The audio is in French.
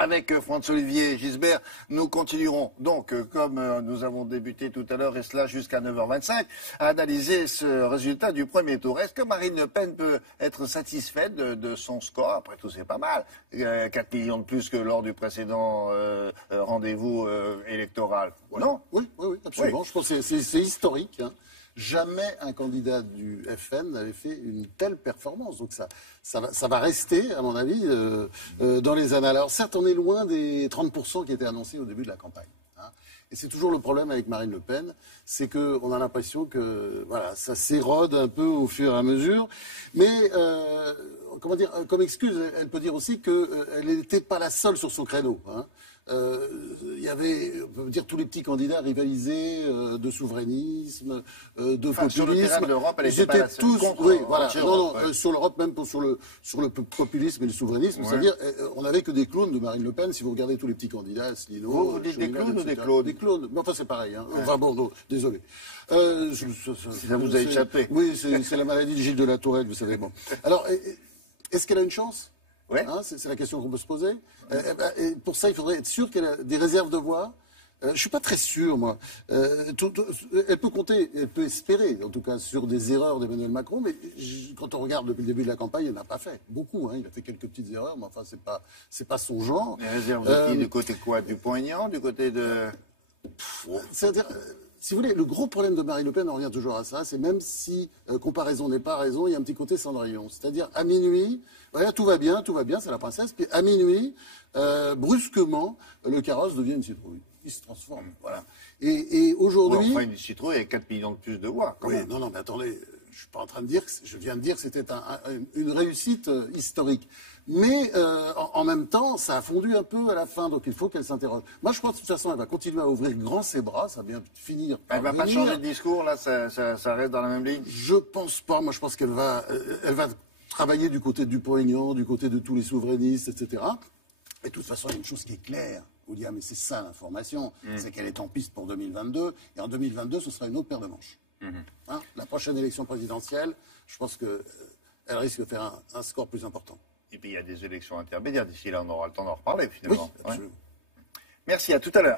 Avec François-Olivier Gisbert, nous continuerons donc, comme nous avons débuté tout à l'heure, et cela jusqu'à 9h25, à analyser ce résultat du premier tour. Est-ce que Marine Le Pen peut être satisfaite de son score? Après tout, c'est pas mal. 4 millions de plus que lors du précédent rendez-vous électoral. Non? Oui, absolument. Oui. Je pense que c'est historique. Hein. Jamais un candidat du FN n'avait fait une telle performance. Donc ça va rester, à mon avis, dans les annales. Alors certes, on est loin des 30% qui étaient annoncés au début de la campagne. Hein. Et c'est toujours le problème avec Marine Le Pen, c'est qu'on a l'impression que voilà, ça s'érode un peu au fur et à mesure. Mais comment dire, comme excuse, elle peut dire aussi qu'elle n'était pas la seule sur son créneau. Hein. Il y avait, on peut dire, tous les petits candidats rivalisés de souverainisme, de populisme. Sur le terrain de l'Europe, elle était pas la seule. Tous, oui, voilà. Non, sur l'Europe, même sur le populisme et le populisme, c'est-à-dire, on n'avait que des clowns de Marine Le Pen. Si vous regardez tous les petits candidats, Asselineau, vous dites des clowns ou des clones? Des clones. Mais enfin, c'est pareil. Hein. Enfin bon, non, désolé. Ça vous a échappé. Oui, c'est la maladie de Gilles de la Tourette, vous savez. Bon. Alors, est-ce qu'elle a une chance? Ouais. Hein, c'est la question qu'on peut se poser. Et pour ça, il faudrait être sûr qu'elle a des réserves de voix. Je suis pas très sûr, moi. Elle peut compter, elle peut espérer, en tout cas, sur des erreurs d'Emmanuel Macron. Mais quand on regarde depuis le début de la campagne, il n'a pas fait beaucoup. Hein, il a fait quelques petites erreurs, mais enfin, c'est pas son genre. Les réserves de qui? Du côté quoi? Du Poignant? Du côté de... C'est-à-dire, si vous voulez, le gros problème de Marine Le Pen, on revient toujours à ça, c'est même si comparaison n'est pas raison, il y a un petit côté Cendrillon. C'est-à-dire, à minuit, voilà, tout va bien, c'est la princesse, puis à minuit, brusquement, le carrosse devient une citrouille. Il se transforme, voilà. Et aujourd'hui... Enfin, une citrouille avec 4 millions de plus de voix, quand même. Non, mais attendez, je suis pas en train de dire, je viens de dire que c'était une réussite historique. Mais en même temps, ça a fondu un peu à la fin, donc il faut qu'elle s'interroge. Moi, je crois que de toute façon, elle va continuer à ouvrir grand ses bras, ça va bien finir par Elle va pas changer de discours, là, ça reste dans la même ligne? Je pense pas. Moi, je pense qu'elle va travailler du côté du Poignant, du côté de tous les souverainistes, etc. Et de toute façon, il y a une chose qui est claire, William, et c'est ça l'information, c'est qu'elle est en piste pour 2022, et en 2022, ce sera une autre paire de manches. Hein, la prochaine élection présidentielle, je pense qu'elle risque de faire un score plus important. Et puis il y a des élections intermédiaires. D'ici là, on aura le temps d'en reparler, finalement. Oui, absolument. Merci, à tout à l'heure.